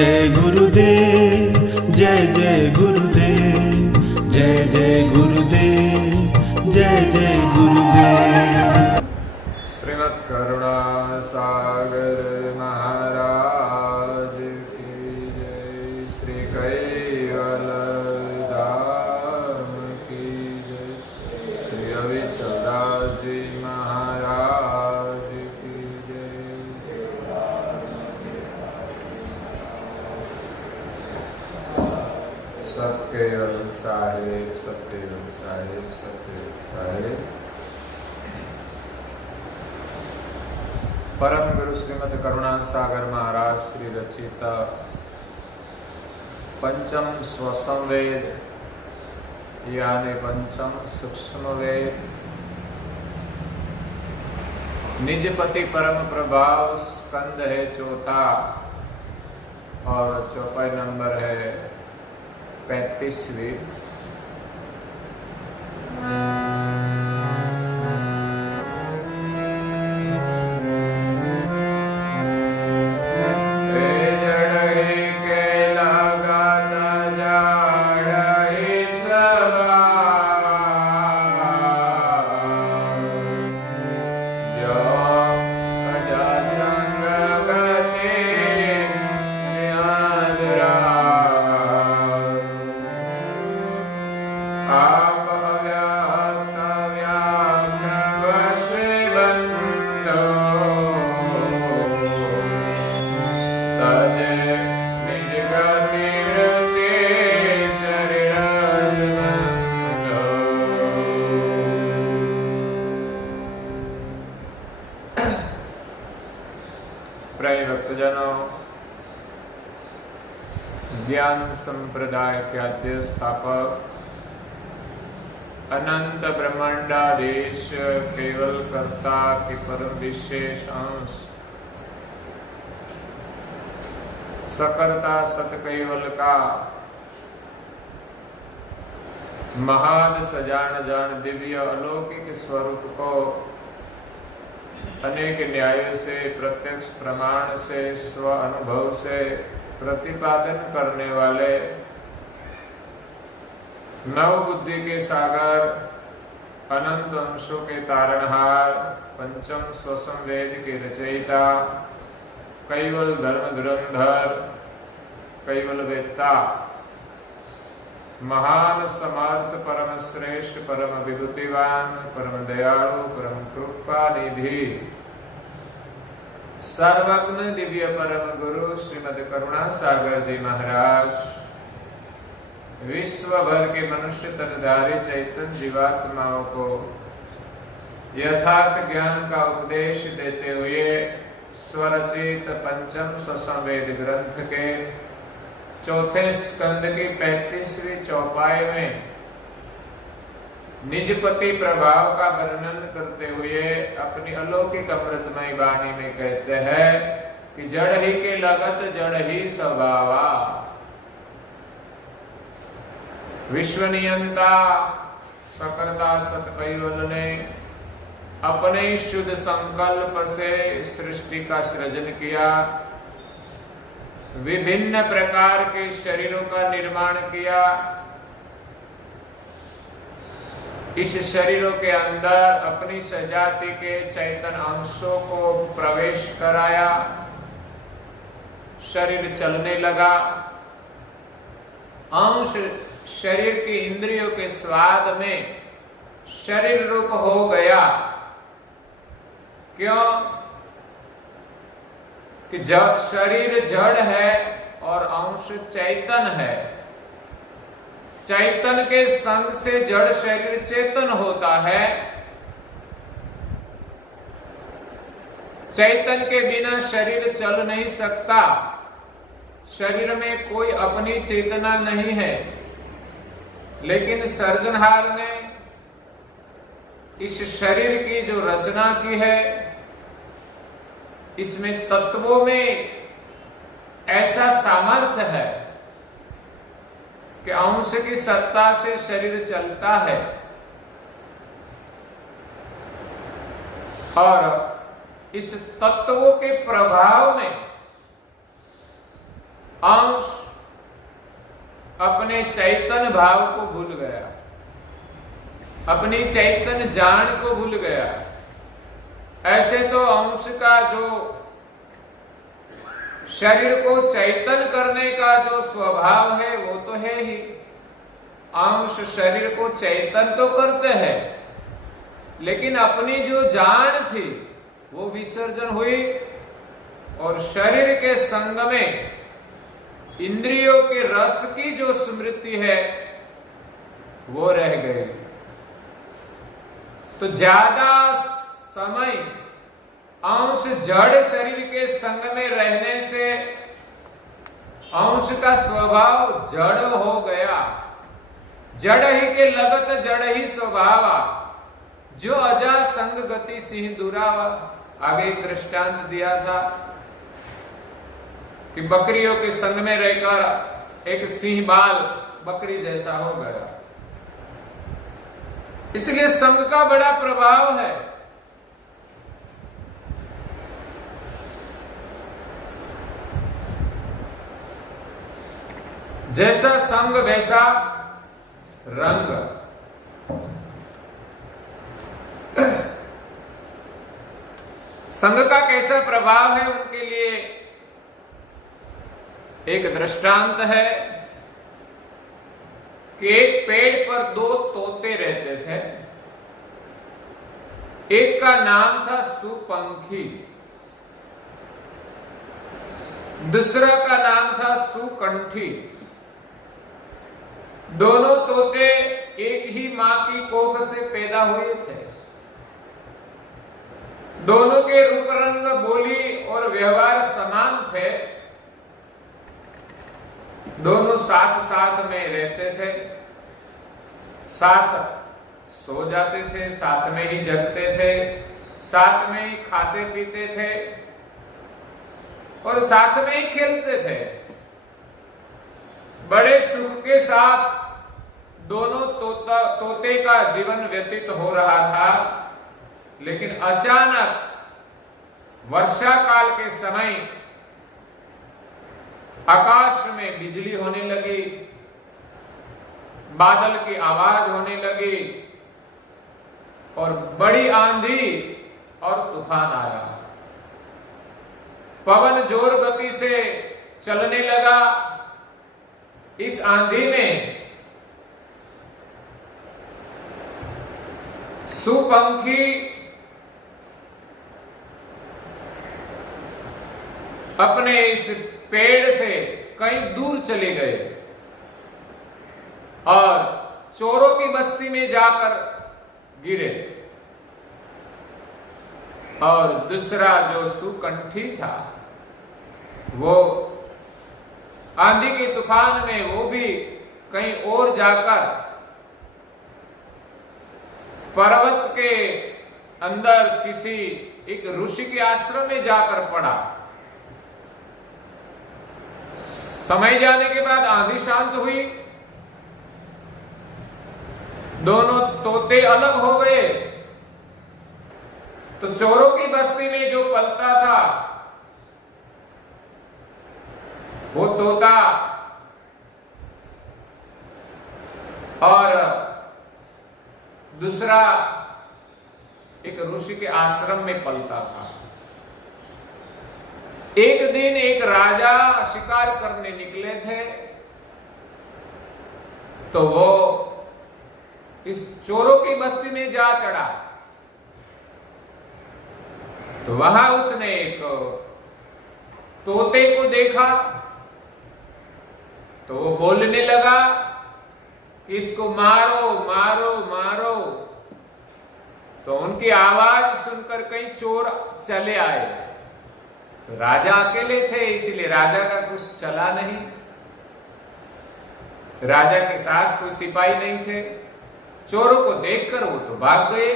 जय गुरुदेव, जय जय गुरुदेव, जय जय गुरुदेव, जय जय गुरुदेव। श्रीमद् करुणा सागर महाराज की जय। श्री कैवल धाम की जय। श्री अविचलदास जी महाराज की जय। सबके साहेब, सबके साहेब, सबके साहेब। परम गुरु श्रीमद् करुणा सागर महाराज श्री रचित पंचम स्वसंवेद यानी पंचम सूक्ष्म वेद निजपति परम प्रभाव स्कंद है चौथा और चौपाई नंबर है 35वीं। प्रिय भक्तजनों, ज्ञान संप्रदाय के आद्य स्थापक अनंत ब्रह्मांडाधीश केवल कर्ता के परम विशेष अंश सकर्ता सत केवल का महान सजान जान दिव्य अलौकिक स्वरूप को अनेक न्यायों से, प्रत्यक्ष प्रमाण से, स्व अनुभव से प्रतिपादन करने वाले नव बुद्धि के सागर, अनंत अंशों के तारणहार, पंचम स्वसंवेद के रचयिता, कैवल धर्म धुरंधर, कैवल वेत्ता, महान समर्थ, परम श्रेष्ठ, परम विभूतिवान, परम दयालु, परम कृपा निधि, सर्वज्ञ दिव्य परम गुरु श्रीमद् करुणा सागर जी महाराज विश्व भर के मनुष्य तनधारी चैतन्य जीवात्माओं को यथार्थ ज्ञान का उपदेश देते हुए स्वरचित पंचम स्वसंवेद ग्रंथ के चौथे स्कंद की 35वीं चौपाई में निजपति प्रभाव का वर्णन करते हुए अपनी अलौकिक अमृतमय वाणी में कहते हैं कि जड़ ही के लगत जड़ ही स्वभावा। विश्व नियंता सकर्ता सत कैवल ने अपने शुद्ध संकल्प से सृष्टि का सृजन किया, विभिन्न प्रकार के शरीरों का निर्माण किया, इस शरीरों के अंदर अपनी सजाति के चैतन्य अंशों को प्रवेश कराया, शरीर चलने लगा, अंश शरीर की इंद्रियों के स्वाद में शरीर रूप हो गया। क्यों? कि जब शरीर जड़ है और अंश चैतन है, चैतन के संग से जड़ शरीर चेतन होता है, चैतन के बिना शरीर चल नहीं सकता, शरीर में कोई अपनी चेतना नहीं है। लेकिन सर्जनहार ने इस शरीर की जो रचना की है, इसमें तत्वों में ऐसा सामर्थ्य है कि अंश की सत्ता से शरीर चलता है और इस तत्वों के प्रभाव में अंश अपने चैतन्य भाव को भूल गया, अपनी चैतन्य जान को भूल गया। ऐसे तो अंश का जो शरीर को चैतन्य करने का जो स्वभाव है वो तो है ही, अंश शरीर को चैतन्य तो करते हैं, लेकिन अपनी जो जान थी वो विसर्जन हुई और शरीर के संग में इंद्रियों के रस की जो स्मृति है वो रह गई। तो ज्यादा समय अंश जड़ शरीर के संग में रहने से अंश का स्वभाव जड़ हो गया। जड़ ही के लगत जड़ ही स्वभाव, जो अजा संग गति सिंह दुरावा। आगे एक दृष्टांत दिया था कि बकरियों के संग में रहकर एक सिंह बाल बकरी जैसा हो गया। इसलिए संग का बड़ा प्रभाव है। जैसा संग वैसा रंग। संग का कैसा प्रभाव है उनके लिए एक दृष्टांत है कि एक पेड़ पर 2 तोते रहते थे। एक का नाम था सुपंखी, दूसरा का नाम था सुकंठी। दोनों तोते एक ही मां की कोख से पैदा हुए थे। दोनों के रूप रंग बोली और व्यवहार समान थे। दोनों साथ साथ में रहते थे, साथ सो जाते थे, साथ में ही जगते थे, साथ में ही खाते पीते थे और साथ में ही खेलते थे। बड़े सुख के साथ दोनों तोते का जीवन व्यतीत हो रहा था। लेकिन अचानक वर्षा काल के समय आकाश में बिजली होने लगी, बादल की आवाज होने लगी और बड़ी आंधी और तूफान आया। पवन जोर गति से चलने लगा। इस आंधी में सुपंखी अपने इस पेड़ से कहीं दूर चले गए और चोरों की बस्ती में जाकर गिरे। और दूसरा जो सुकंठी था वो आंधी के तूफान में वो भी कहीं और जाकर पर्वत के अंदर किसी एक ऋषि के आश्रम में जाकर पड़ा। समय जाने के बाद आंधी शांत हुई, दोनों तोते अलग हो गए। तो चोरों की बस्ती में जो पलता था वो तोता और दूसरा एक ऋषि के आश्रम में पलता था। एक दिन एक राजा शिकार करने निकले थे तो वो इस चोरों की बस्ती में जा चढ़ा। तो वहां उसने एक तोते को देखा तो वो बोलने लगा कि इसको मारो मारो मारो। तो उनकी आवाज सुनकर कई चोर चले आए। तो राजा अकेले थे इसलिए राजा का कुछ चला नहीं। राजा के साथ कोई सिपाही नहीं थे। चोरों को देखकर वो तो भाग गए।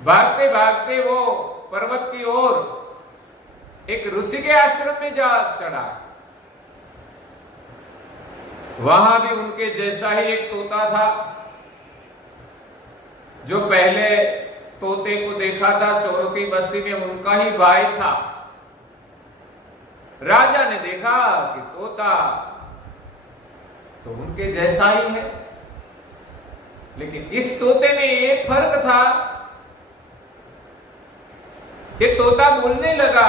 भागते भागते वो पर्वत की ओर एक ऋषि के आश्रम में जा चढ़ा। वहां भी उनके जैसा ही एक तोता था जो पहले तोते को देखा था चोरों की बस्ती में, उनका ही भाई था। राजा ने देखा कि तोता तो उनके जैसा ही है, लेकिन इस तोते में एक फर्क था कि तोता बोलने लगा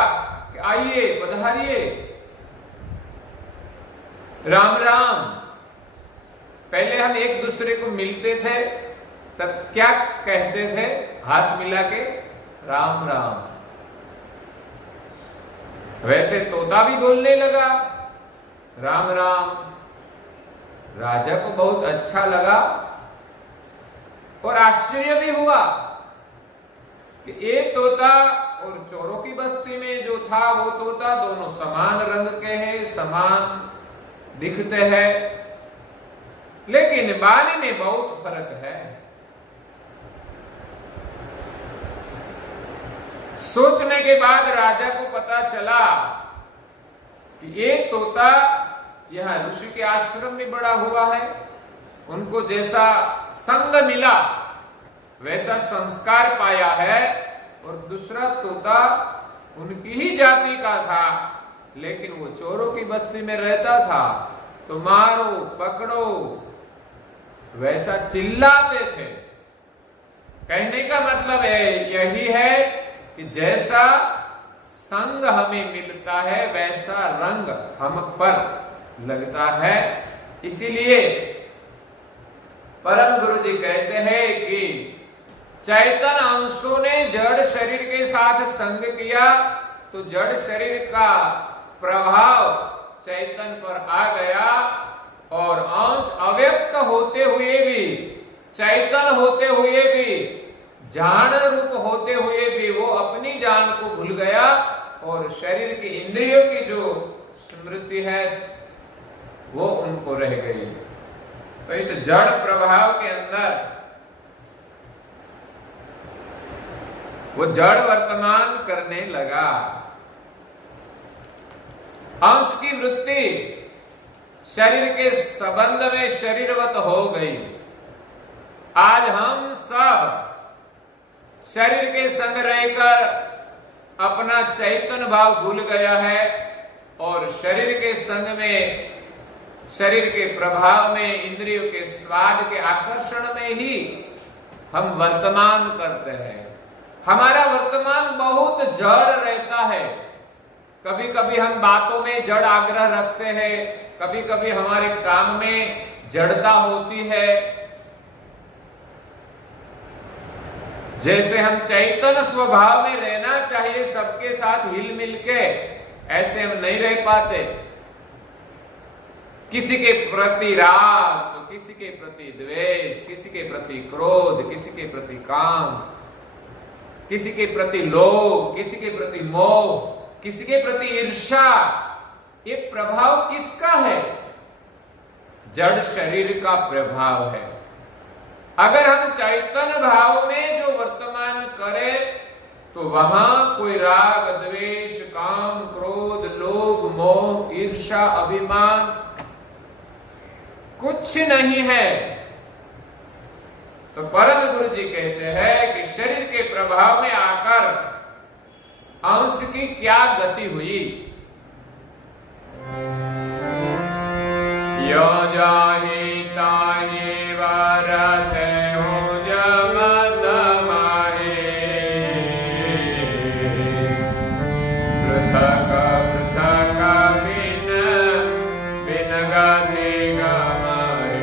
कि आइए पधारिए, राम राम। पहले हम एक दूसरे को मिलते थे तब क्या कहते थे, हाथ मिला के राम राम। वैसे तोता भी बोलने लगा राम राम। राजा को बहुत अच्छा लगा और आश्चर्य भी हुआ कि एक तोता और चोरों की बस्ती में जो था वो तोता दोनों समान रंग के हैं, समान दिखते हैं, लेकिन वाणी में बहुत फर्क है। सोचने के बाद राजा को पता चला कि एक तोता यह ऋषि के आश्रम में बड़ा हुआ है, उनको जैसा संग मिला वैसा संस्कार पाया है, और दूसरा तोता उनकी ही जाति का था, लेकिन वो चोरों की बस्ती में रहता था, तो मारो पकड़ो वैसा चिल्लाते थे। कहने का मतलब यही है कि जैसा संग हमें मिलता है वैसा रंग हम पर लगता है। इसीलिए परम गुरु जी कहते हैं कि चैतन अंशों ने जड़ शरीर के साथ संग किया तो जड़ शरीर का प्रभाव चैतन पर आ गया, और अंश अव्यक्त होते हुए भी, चैतन होते हुए भी, जान रूप होते हुए भी वो अपनी जान को भूल गया, और शरीर की इंद्रियों की जो स्मृति है वो उनको रह गई। तो इस जड़ प्रभाव के अंदर वो जड़ वर्तमान करने लगा। अंश की वृत्ति शरीर के संबंध में शरीरवत हो गई। आज हम सब शरीर के संग रहकर अपना चैतन्य भाव भूल गया है, और शरीर के संग में, शरीर के प्रभाव में, इंद्रियों के स्वाद के आकर्षण में ही हम वर्तमान करते हैं। हमारा वर्तमान बहुत जड़ रहता है। कभी कभी हम बातों में जड़ आग्रह रखते हैं, कभी कभी हमारे काम में जड़ता होती है। जैसे हम चैतन्य स्वभाव में रहना चाहिए, सबके साथ हिल मिल के, ऐसे हम नहीं रह पाते। किसी के प्रति राग तो किसी के प्रति द्वेष, किसी के प्रति क्रोध, किसी के प्रति काम, किसी के प्रति लोभ, किसी के प्रति मोह, किसी के प्रति ईर्ष्या। ये प्रभाव किसका है? जड़ शरीर का प्रभाव है। अगर हम चैतन्य भाव में जो वर्तमान करें तो वहां कोई राग, द्वेष, काम, क्रोध, लोभ, मोह, ईर्ष्या, अभिमान कुछ नहीं है। तो परम गुरु जी कहते हैं कि शरीर के प्रभाव में आकर अंश की क्या गति हुई। यो जाहि ताहि वरते हो जमत माहे, पृथक पृथक बिन बिन गति गमाए।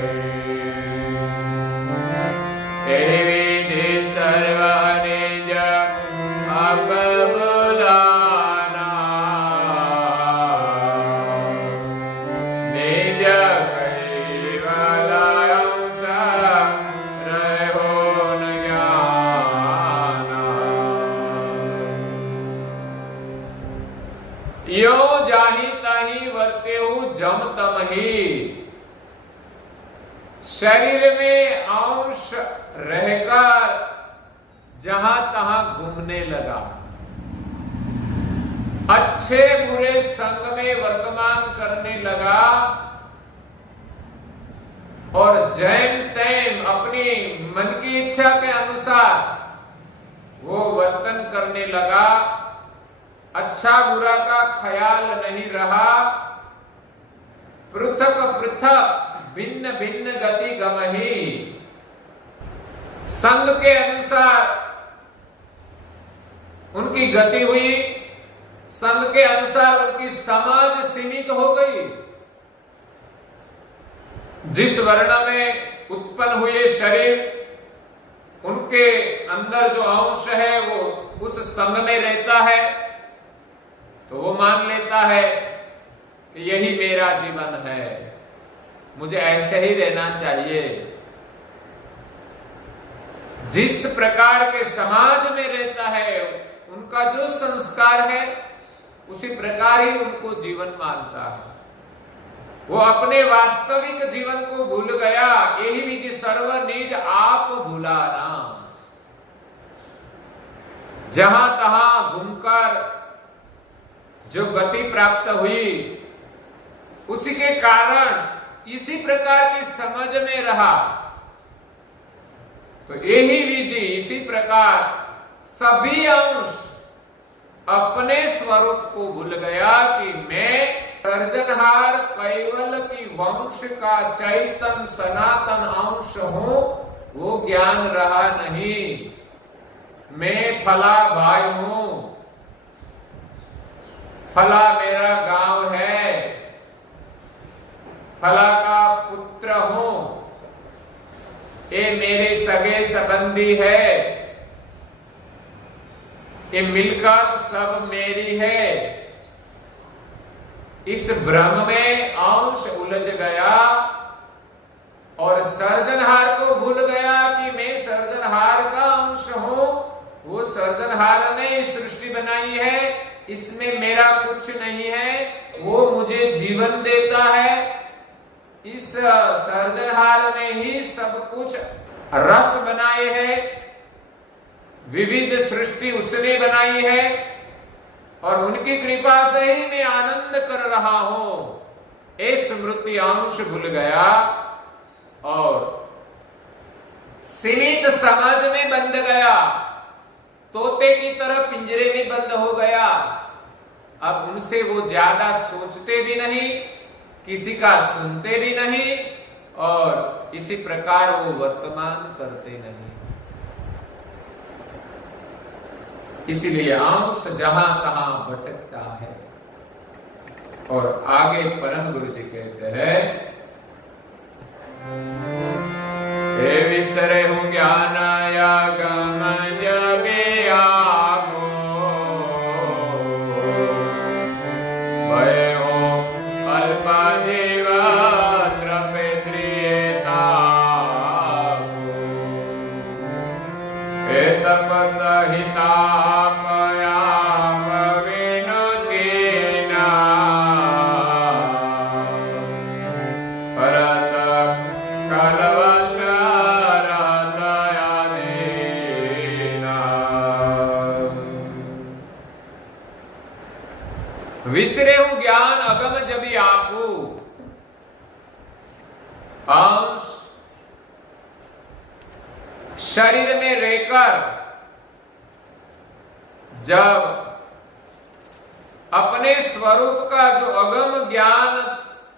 एहि विधि सर्व निज आप बुलाना, निज कैवल अंश रहो न ज्ञाना। यो जाहि ताहि वर्तेहु जम तम ही। शरीर में अंश रहकर जहां तहां घूमने लगा, अच्छे बुरे संग में वर्तमान करने लगा, और जैम तैम अपनी मन की इच्छा के अनुसार वो वर्तन करने लगा, अच्छा बुरा का ख्याल नहीं रहा, पृथक पृथक भिन्न भिन्न गति गमही। संग के अनुसार उनकी गति हुई, संग के अनुसार उनकी समझ सीमित हो गई। जिस वर्ण में उत्पन्न हुए शरीर, उनके अंदर जो अंश है वो उस संग में रहता है, तो वो मान लेता है कि यही मेरा जीवन है, मुझे ऐसे ही रहना चाहिए। जिस प्रकार के समाज में रहता है, उनका जो संस्कार है, उसी प्रकार ही उनको जीवन मानता है। वो अपने वास्तविक जीवन को भूल गया। यही विधि सर्व निज आप भुलाना। जहां तहां घूमकर जो गति प्राप्त हुई, उसी के कारण इसी प्रकार की समझ में रहा। तो यही विधि इसी प्रकार सभी अंश अपने स्वरूप को भूल गया कि मैं सर्जनहार कैवल की वंश का चैतन्य सनातन अंश हूं, वो ज्ञान रहा नहीं। मैं फला भाई हूं, फला मेरा गांव है, फला का पुत्र हूं, ये मेरे सगे संबंधी है, ये मिलकर सब मेरी है। इस भ्रम में अंश उलझ गया और सर्जनहार को भूल गया कि मैं सर्जनहार का अंश हूं। वो सर्जनहार ने सृष्टि बनाई है, इसमें मेरा कुछ नहीं है, वो मुझे जीवन देता है। इस सर्जनहार ने ही सब कुछ रस बनाए हैं, विविध सृष्टि उसने बनाई है और उनकी कृपा से ही मैं आनंद कर रहा हूं। ये स्मृति अंश भूल गया और सीमित समझ में बंध गया, तोते की तरह पिंजरे में बंद हो गया। अब उनसे वो ज्यादा सोचते भी नहीं, किसी का सुनते भी नहीं और इसी प्रकार वो वर्तमान करते नहीं। इसीलिए अंश जहां तहां भटकता है। और आगे परम गुरु जी कहते हैं, हे विसरे हूं ज्ञान आगम जबे आगो, भय हो अल्प जीवन द्रव्य त्रियता, हे तपत हिता विसरे हूं ज्ञान अगम जबी आपू। अंश शरीर में रहकर जब अपने स्वरूप का जो अगम ज्ञान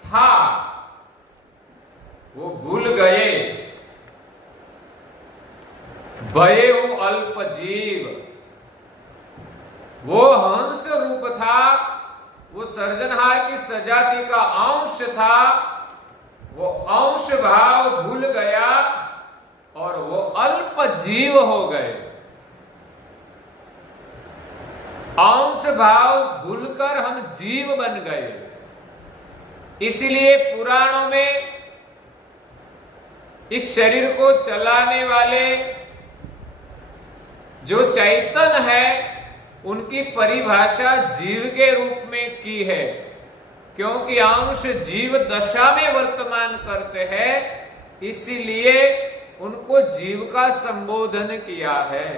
था वो भूल गए। भये हूं अल्प जीव, वो हंस रूप था, वो सर्जनहार की सजाति का अंश था, वो अंश भाव भूल गया और वो अल्प जीव हो गए। अंश भाव भूलकर हम जीव बन गए। इसलिए पुराणों में इस शरीर को चलाने वाले जो चैतन्य है, उनकी परिभाषा जीव के रूप में की है, क्योंकि अंश जीव दशा में वर्तमान करते हैं, इसीलिए उनको जीव का संबोधन किया है।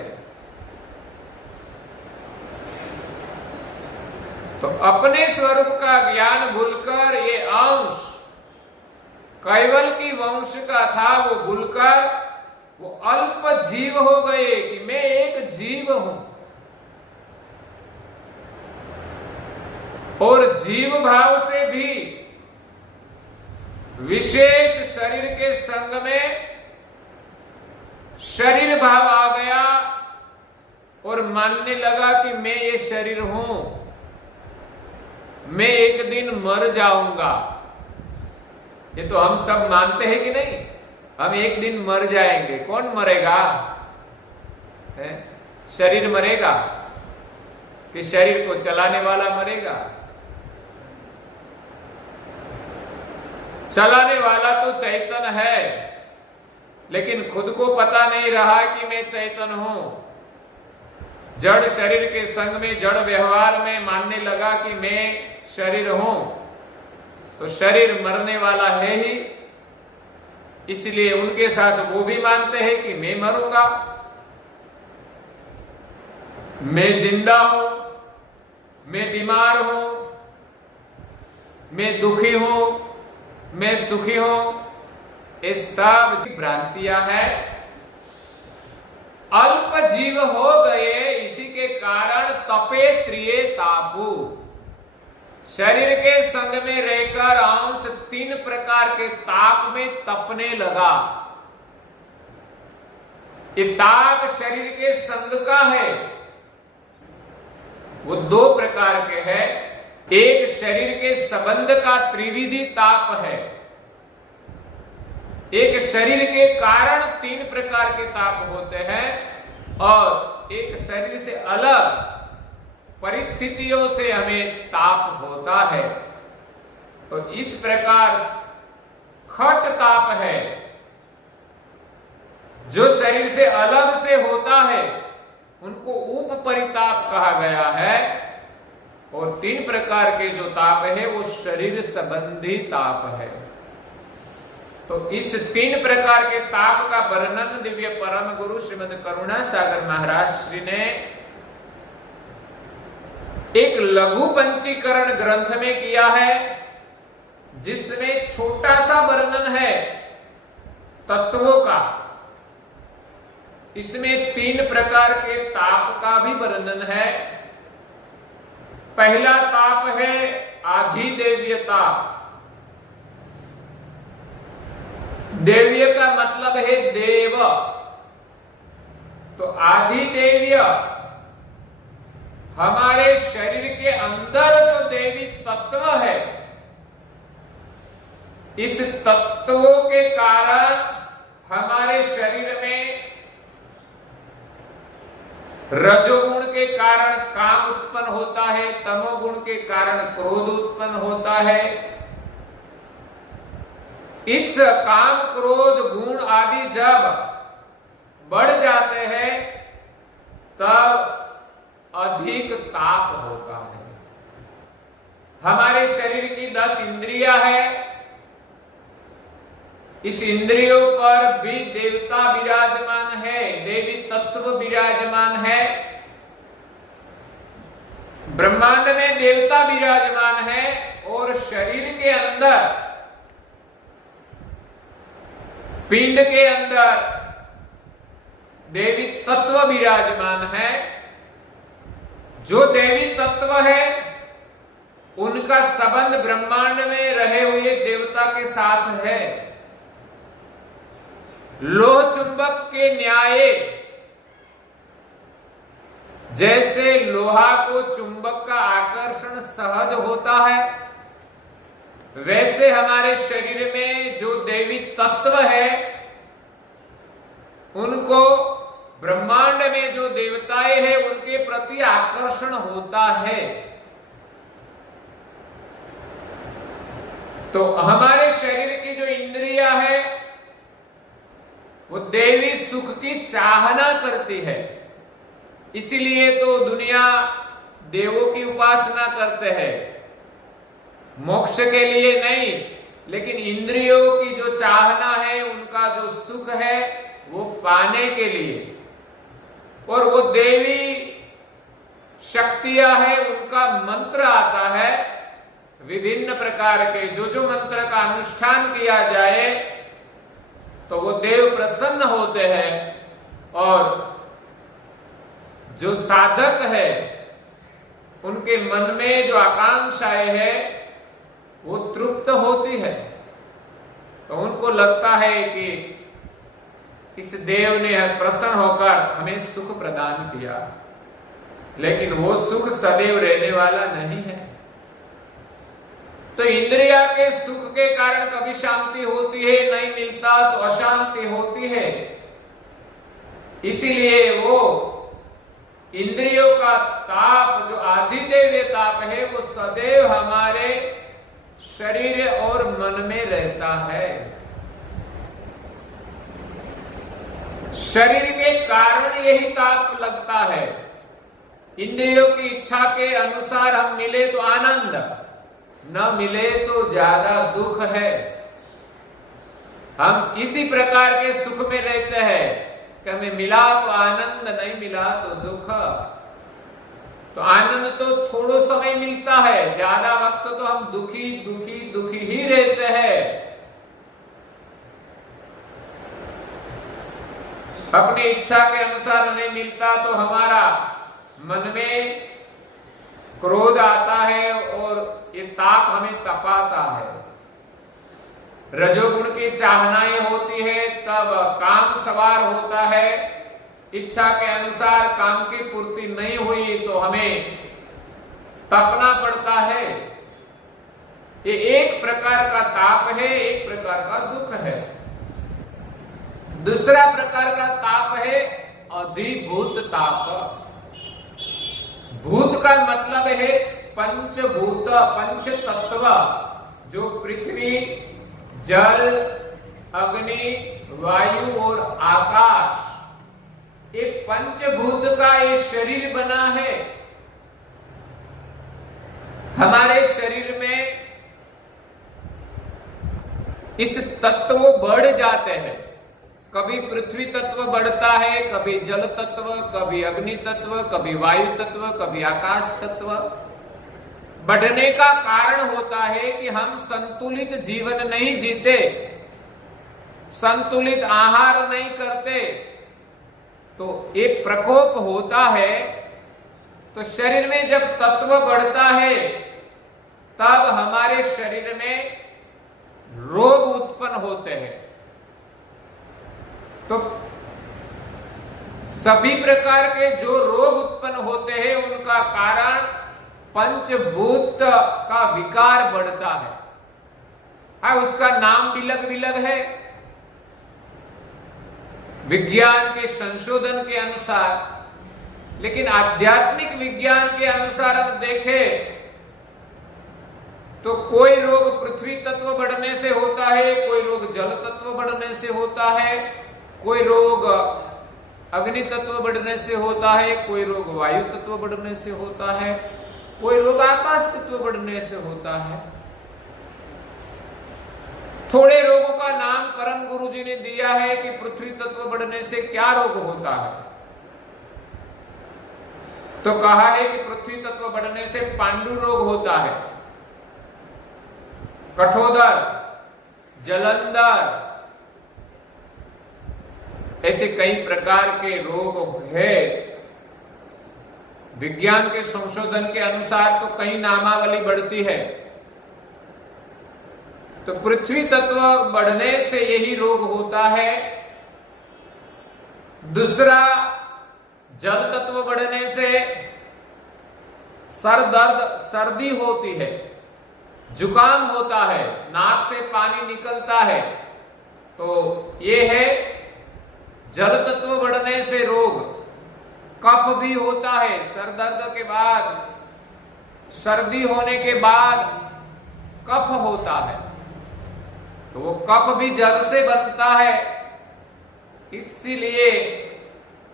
तो अपने स्वरूप का ज्ञान भूलकर ये अंश कैवल की वंश का था, वो भूलकर वो अल्प जीव हो गए कि मैं एक जीव हूं। और जीव भाव से भी विशेष शरीर के संग में शरीर भाव आ गया और मानने लगा कि मैं ये शरीर हूं, मैं एक दिन मर जाऊंगा। ये तो हम सब मानते हैं कि नहीं, हम एक दिन मर जाएंगे। कौन मरेगा? है? शरीर मरेगा कि शरीर को चलाने वाला मरेगा? चलाने वाला तो चैतन्य है, लेकिन खुद को पता नहीं रहा कि मैं चैतन्य हूं। जड़ शरीर के संग में, जड़ व्यवहार में मानने लगा कि मैं शरीर हूं, तो शरीर मरने वाला है ही, इसलिए उनके साथ वो भी मानते हैं कि मैं मरूंगा। मैं जिंदा हूं, मैं बीमार हूं, मैं दुखी हूं, मैं सुखी हूं। ये सब भ्रांतियां हैं। अल्प जीव हो गए, इसी के कारण तपे त्रिये तापु। शरीर के संग में रहकर अंश 3 प्रकार के ताप में तपने लगा। ये ताप शरीर के संग का है, वो 2 प्रकार के हैं। एक शरीर के संबंध का त्रिविधि ताप है, एक शरीर के कारण 3 प्रकार के ताप होते हैं, और एक शरीर से अलग परिस्थितियों से हमें ताप होता है। तो इस प्रकार खट ताप है, जो शरीर से अलग से होता है उनको उप परिताप कहा गया है। और 3 प्रकार के जो ताप है वो शरीर संबंधी ताप है। तो इस 3 प्रकार के ताप का वर्णन दिव्य परम गुरु श्रीमद करुणा सागर महाराज श्री ने एक लघु पंचीकरण ग्रंथ में किया है, जिसमें छोटा सा वर्णन है तत्वों का। इसमें 3 प्रकार के ताप का भी वर्णन है। पहला ताप है आधिदेव्य ताप। देव्य का मतलब है देव, तो आधिदेव्य हमारे शरीर के अंदर जो देवी तत्व है, इस तत्वों के कारण हमारे शरीर में रजोगुण के कारण काम उत्पन्न होता है, तमोगुण के कारण क्रोध उत्पन्न होता है। इस काम क्रोध गुण आदि जब बढ़ जाते हैं तब अधिक ताप होता है। हमारे शरीर की 10 इंद्रियां हैं, इस इंद्रियों पर भी देवता विराजमान है, देवी तत्व विराजमान है। ब्रह्मांड में देवता विराजमान है और शरीर के अंदर, पिंड के अंदर देवी तत्व विराजमान है। जो देवी तत्व है उनका संबंध ब्रह्मांड में रहे हुए देवता के साथ है। लोह चुंबक के न्याय, जैसे लोहा को चुंबक का आकर्षण सहज होता है, वैसे हमारे शरीर में जो देवी तत्व है उनको ब्रह्मांड में जो देवताएं हैं उनके प्रति आकर्षण होता है। तो हमारे शरीर की जो इंद्रियां है वो देवी सुख की चाहना करती है, इसलिए तो दुनिया देवों की उपासना करते हैं, मोक्ष के लिए नहीं, लेकिन इंद्रियों की जो चाहना है, उनका जो सुख है वो पाने के लिए। और वो देवी शक्तियां है, उनका मंत्र आता है विभिन्न प्रकार के, जो मंत्र का अनुष्ठान किया जाए तो वो देव प्रसन्न होते हैं। और जो साधक है उनके मन में जो आकांक्षाएं है वो तृप्त होती है, तो उनको लगता है कि इस देव ने प्रसन्न होकर हमें सुख प्रदान किया। लेकिन वो सुख सदैव रहने वाला नहीं है। तो इंद्रिया के सुख के कारण कभी शांति होती है, नहीं मिलता तो अशांति होती है। इसीलिए वो इंद्रियों का ताप जो आधिदैव्य ताप है वो सदैव हमारे शरीर और मन में रहता है। शरीर के कारण यही ताप लगता है। इंद्रियों की इच्छा के अनुसार हम मिले तो आनंद, न मिले तो ज्यादा दुख है। हम इसी प्रकार के सुख में रहते हैं कि हमें मिला तो आनंद, नहीं मिला तो दुख। तो आनंद तो थोड़ा समय मिलता है, ज्यादा वक्त तो हम दुखी दुखी दुखी ही रहते हैं। अपनी इच्छा के अनुसार नहीं मिलता तो हमारा मन में क्रोध आता है और ये ताप हमें तपाता है। रजोगुण की चाहनाएं होती है, तब काम सवार होता है। इच्छा के अनुसार काम की पूर्ति नहीं हुई तो हमें तपना पड़ता है। ये एक प्रकार का ताप है, एक प्रकार का दुख है। दूसरा प्रकार का ताप है अधिभूत ताप। भूत का मतलब है पंचभूत, पंच तत्व, जो पृथ्वी, जल, अग्नि, वायु और आकाश, ये पंचभूत का ये शरीर बना है। हमारे शरीर में इस तत्व बढ़ जाते हैं। कभी पृथ्वी तत्व बढ़ता है, कभी जल तत्व, कभी अग्नि तत्व, कभी वायु तत्व, कभी आकाश तत्व। बढ़ने का कारण होता है कि हम संतुलित जीवन नहीं जीते, संतुलित आहार नहीं करते, तो एक प्रकोप होता है। तो शरीर में जब तत्व बढ़ता है तब हमारे शरीर में रोग उत्पन्न होते हैं। तो सभी प्रकार के जो रोग उत्पन्न होते हैं उनका कारण पंचभूत का विकार बढ़ता है। उसका नाम बिलग बिलग है। विज्ञान के संशोधन के अनुसार, लेकिन आध्यात्मिक विज्ञान के अनुसार हम देखें तो कोई रोग पृथ्वी तत्व बढ़ने से होता है, कोई रोग जल तत्व बढ़ने से होता है, कोई रोग अग्नि तत्व बढ़ने से होता है, कोई रोग वायु तत्व बढ़ने से होता है, कोई रोग आकाश तत्व बढ़ने से होता है। थोड़े रोगों का नाम परम गुरु जी ने दिया है कि पृथ्वी तत्व बढ़ने से क्या रोग होता है। तो कहा है कि पृथ्वी तत्व बढ़ने से पांडु रोग होता है, कठोदर, जलंधर, ऐसे कई प्रकार के रोग है। विज्ञान के संशोधन के अनुसार तो कई नामावली बढ़ती है। तो पृथ्वी तत्व बढ़ने से यही रोग होता है। दूसरा, जल तत्व बढ़ने से सर दर्द, सर्दी होती है, जुकाम होता है, नाक से पानी निकलता है। तो ये है जल तत्व बढ़ने से रोग। कफ भी होता है, सर दर्द के बाद, सर्दी होने के बाद कफ होता है। तो वो कफ भी जल से बनता है, इसीलिए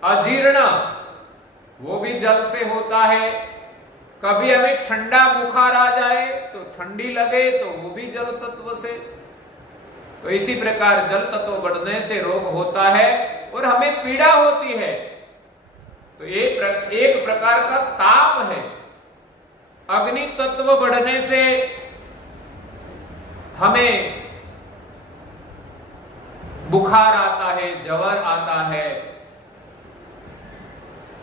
अजीर्ण वो भी जल से होता है। कभी हमें ठंडा बुखार आ जाए तो ठंडी लगे तो वो भी जल तत्व से। तो इसी प्रकार जल तत्व बढ़ने से रोग होता है और हमें पीड़ा होती है। तो एक प्रकार का ताप है। अग्नि तत्व बढ़ने से हमें बुखार आता है, ज्वर आता है,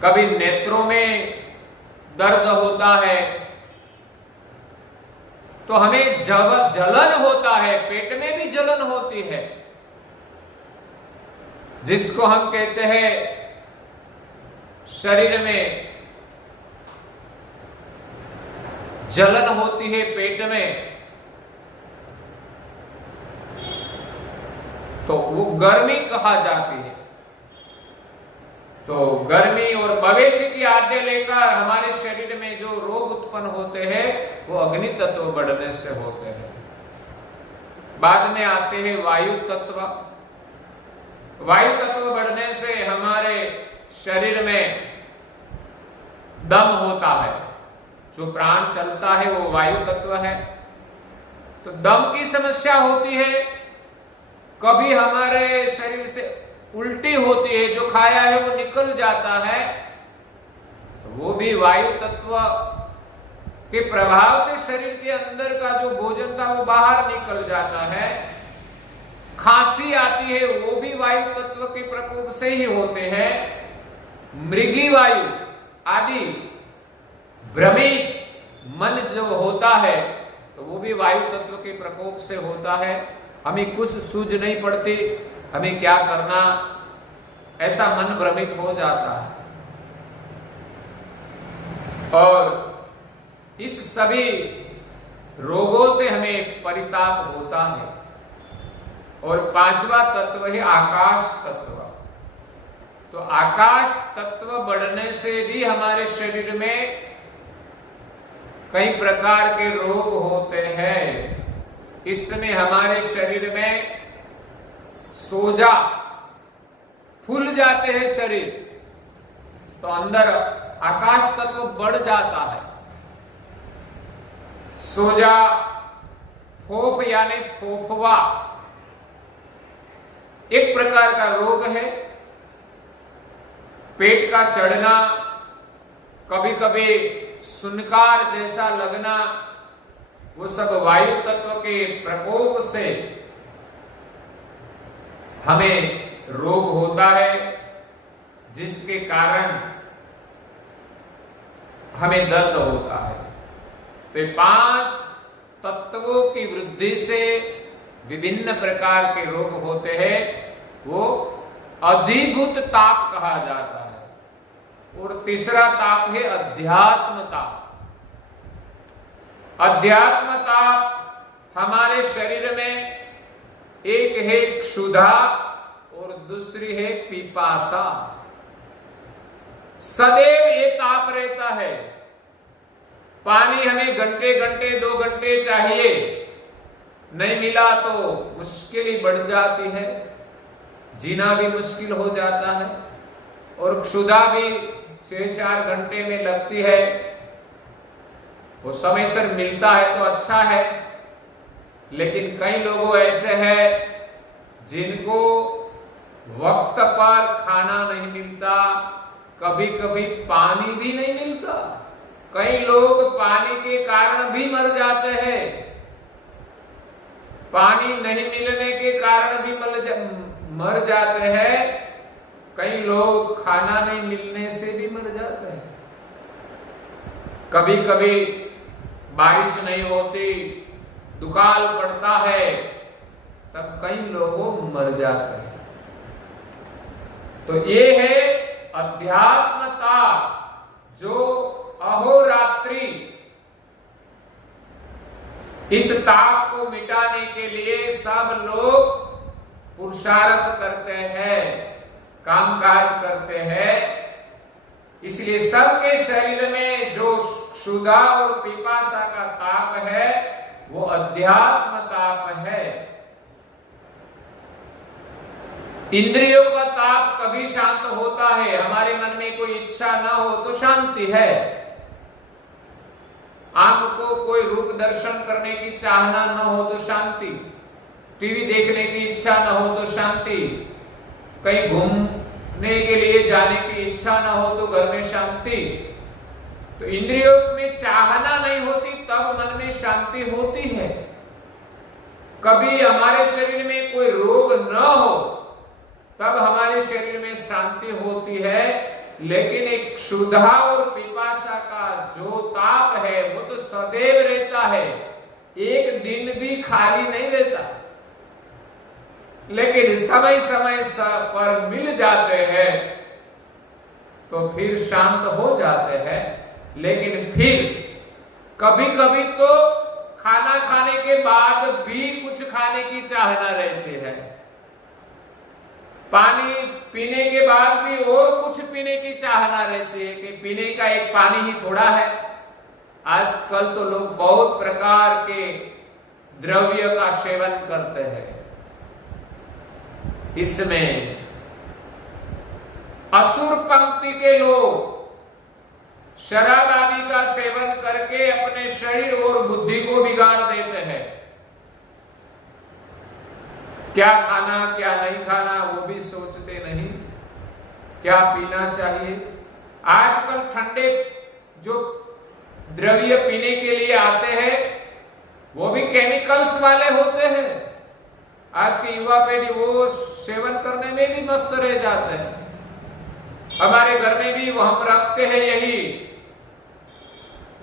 कभी नेत्रों में दर्द होता है तो हमें जलन होता है, पेट में भी जलन होती है, जिसको हम कहते हैं शरीर में जलन होती है पेट में, तो वो गर्मी कहा जाती है। तो गर्मी और भविष्य की आद्य लेकर हमारे शरीर में जो रोग उत्पन्न होते हैं वो अग्नि तत्व बढ़ने से होते हैं। बाद में आते हैं वायु तत्व। वायु तत्व बढ़ने से हमारे शरीर में दम होता है, जो प्राण चलता है वो वायु तत्व है। तो दम की समस्या होती है, कभी हमारे शरीर से उल्टी होती है, जो खाया है वो निकल जाता है, तो वो भी वायु तत्व के प्रभाव से शरीर के अंदर का जो भोजन था वो बाहर निकल जाता है। खांसी आती है, वो भी वायु तत्व के प्रकोप से ही होते हैं। मृगी वायु आदि भ्रमित मन जो होता है तो वो भी वायु तत्व के प्रकोप से होता है। हमें कुछ सूझ नहीं पड़ती, हमें क्या करना, ऐसा मन भ्रमित हो जाता है। और इस सभी रोगों से हमें परिताप होता है। और पांचवा तत्व है आकाश तत्व। तो आकाश तत्व बढ़ने से भी हमारे शरीर में कई प्रकार के रोग होते हैं। इस समय हमारे शरीर में सोजा फूल जाते हैं शरीर, तो अंदर आकाश तत्व बढ़ जाता है। सोजा, फोफ यानी फोफवा एक प्रकार का रोग है। पेट का चढ़ना, कभी कभी सुनकार जैसा लगना, वो सब वायु तत्व के प्रकोप से हमें रोग होता है, जिसके कारण हमें दर्द होता है। तो 5 तत्वों की वृद्धि से विभिन्न प्रकार के रोग होते हैं। वो अधिभूत ताप कहा जाता है। और तीसरा ताप है अध्यात्म ताप। अध्यात्म ताप हमारे शरीर में एक है क्षुधा और दूसरी है पिपासा। सदैव ये ताप रहता है। पानी हमें घंटे घंटे 2 घंटे चाहिए, नहीं मिला तो मुश्किल ही बढ़ जाती है, जीना भी मुश्किल हो जाता है। और क्षुधा भी 6-4 घंटे में लगती है। वो समय से मिलता है तो अच्छा है, लेकिन कई लोगों ऐसे हैं जिनको वक्त पर खाना नहीं मिलता, कभी कभी पानी भी नहीं मिलता। कई लोग पानी के कारण भी मर जाते हैं। पानी नहीं मिलने के कारण भी मर जाते हैं। कई लोग खाना नहीं मिलने से भी मर जाते हैं। कभी कभी बारिश नहीं होती, दुकाल पड़ता है, तब कई लोगों मर जाते हैं। तो ये है अध्यात्मता, जो अहोरात्रि इस ताप को मिटाने के लिए सब लोग पुरुषार्थ करते हैं, कामकाज करते हैं। इसलिए सबके शरीर में जो क्षुधा और पिपासा का ताप है वो अध्यात्म ताप है। इंद्रियों का ताप कभी शांत होता है, हमारे मन में कोई इच्छा ना हो तो शांति है। आंख को कोई रूप दर्शन करने की चाहना न हो तो शांति, टीवी देखने की इच्छा न हो तो शांति, कहीं घूमने के लिए जाने की इच्छा न हो तो घर में शांति। तो इंद्रियों में चाहना नहीं होती तब मन में शांति होती है। कभी हमारे शरीर में कोई रोग न हो तब हमारे शरीर में शांति होती है, लेकिन एक क्षुधा और पिपासा का सदैव रहता है, एक दिन भी खाली नहीं रहता, लेकिन समय समय पर मिल जाते हैं तो फिर शांत हो जाते हैं। लेकिन फिर कभी कभी तो खाना खाने के बाद भी कुछ खाने की चाहना रहती है, पानी पीने के बाद भी और कुछ पीने की चाहना रहती है कि पीने का एक पानी ही थोड़ा है। आजकल तो लोग बहुत प्रकार के द्रव्य का सेवन करते हैं। इसमें असुर पंक्ति के लोग शराब आदि का सेवन करके अपने शरीर और बुद्धि को बिगाड़ देते हैं। क्या खाना क्या नहीं खाना वो भी सोचते नहीं, क्या पीना चाहिए। आजकल ठंडे जो द्रव्य पीने के लिए आते हैं वो भी केमिकल्स वाले होते हैं। आज की युवा पीढ़ी वो सेवन करने में भी मस्त रह जाते हैं। हमारे घर में भी वो हम रखते हैं यही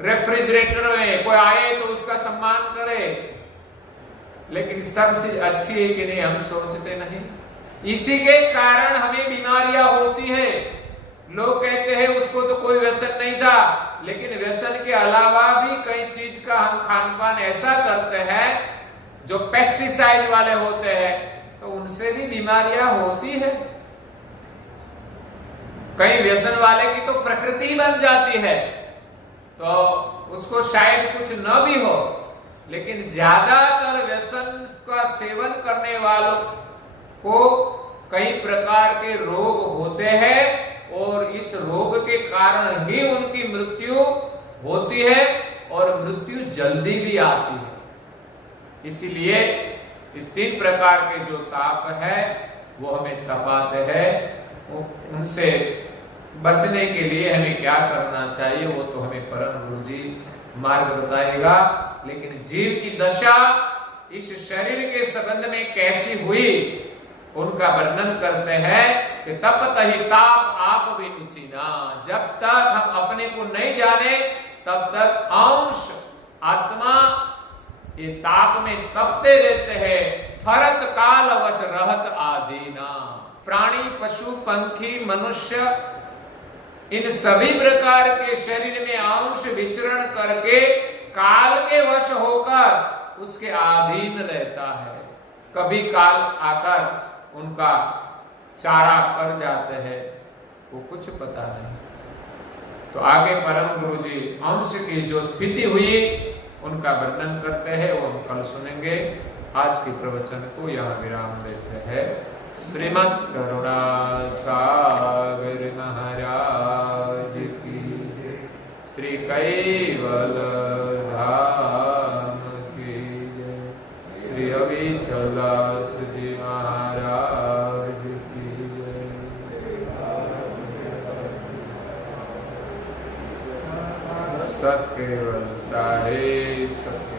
रेफ्रिजरेटर में, कोई आए तो उसका सम्मान करे, लेकिन सबसे अच्छी है कि नहीं हम सोचते नहीं। इसी के कारण हमें बीमारियां होती है। लोग कहते हैं उसको तो कोई व्यसन नहीं था, लेकिन व्यसन के अलावा भी कई चीज का हम खान पान ऐसा करते हैं जो पेस्टिसाइड वाले होते हैं, तो उनसे भी बीमारियां होती है। कई व्यसन वाले की तो प्रकृति बन जाती है, तो उसको शायद कुछ न भी हो, लेकिन ज्यादातर व्यसन का सेवन करने वालों को कई प्रकार के रोग होते हैं और इस रोग के कारण ही उनकी मृत्यु होती है और मृत्यु जल्दी भी आती है। इसीलिए इस 3 प्रकार के जो ताप है वो हमें तपाते हैं, उनसे बचने के लिए हमें क्या करना चाहिए वो तो हमें परम गुरु जी मार्ग बताएगा। लेकिन जीव की दशा इस शरीर के संबंध में कैसी हुई उनका वर्णन करते हैं कि तपत ही ताप आप विनुचीना। जब तक हम अपने को नहीं जाने तब तक अंश आत्मा ये ताप में तपते रहते हैं। फरत काल वश रहत आदीना। प्राणी पशु पंखी मनुष्य इन सभी प्रकार के शरीर में अंश विचरण करके काल के वश होकर उसके अधीन रहता है। कभी काल आकर उनका चारा कर जाते हैं, वो कुछ पता नहीं। तो आगे परम गुरु जी अंश की जो स्थिति हुई उनका वर्णन करते हैं, वो हम कल सुनेंगे। आज के प्रवचन को यहाँ विराम देते हैं। श्रीमद् करुणा सागर महाराज की, श्री कैवल धाम की, श्री अविचलदास जी महाराज की, सत केवल साहेब सत्य